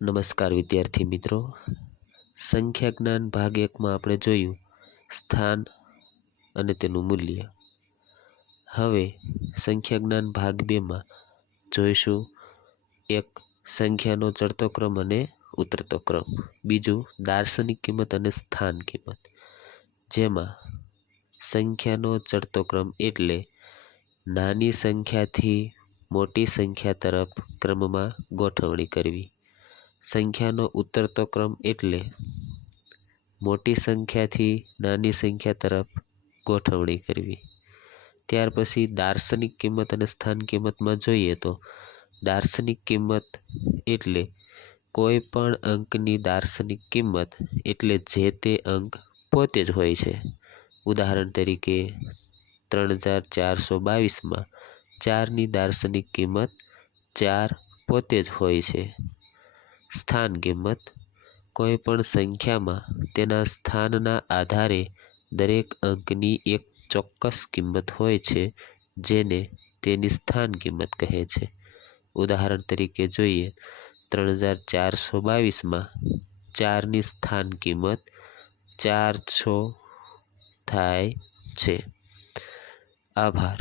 નમસ્કાર વિદ્યાર્થી મિત્રો, સંખ્યા જ્ઞાન ભાગ 1 માં આપણે જોયું સ્થાન અને તેનું મૂલ્ય. હવે સંખ્યા જ્ઞાન ભાગ 2 માં જોઈશું એક સંખ્યાનો ચડતો ક્રમ અને ઉતરતો ક્રમ, બીજું દાર્શનિક કિંમત અને સ્થાન કિંમત, જેમાં સંખ્યાનો ચડતો ક્રમ એટલે નાની સંખ્યાથી મોટી સંખ્યા તરફ ક્રમમાં ગોઠવણી કરવી. સંખ્યાનો ઉતરતો ક્રમ એટલે મોટી સંખ્યાથી નાની સંખ્યા તરફ ગોઠવણી કરવી. ત્યાર પછી દાર્શનિક કિંમત અને સ્થાન કિંમતમાં જોઈએ તો દાર્શનિક કિંમત એટલે કોઈ પણ અંકની દાર્શનિક કિંમત એટલે જે તે અંક પોતે જ હોય છે. ઉદાહરણ તરીકે 3422માં 4ની દાર્શનિક કિંમત 4 પોતે જ હોય છે. સ્થાન કિંમત કોઈ પણ સંખ્યામાં તેના સ્થાનના આધારે દરેક અંકની એક ચોક્કસ કિંમત હોય છે, જેને તેની સ્થાન કિંમત કહે છે. ઉદાહરણ તરીકે જોઈએ 3422માં 4ની સ્થાન કિંમત 46 થાય છે. આભાર.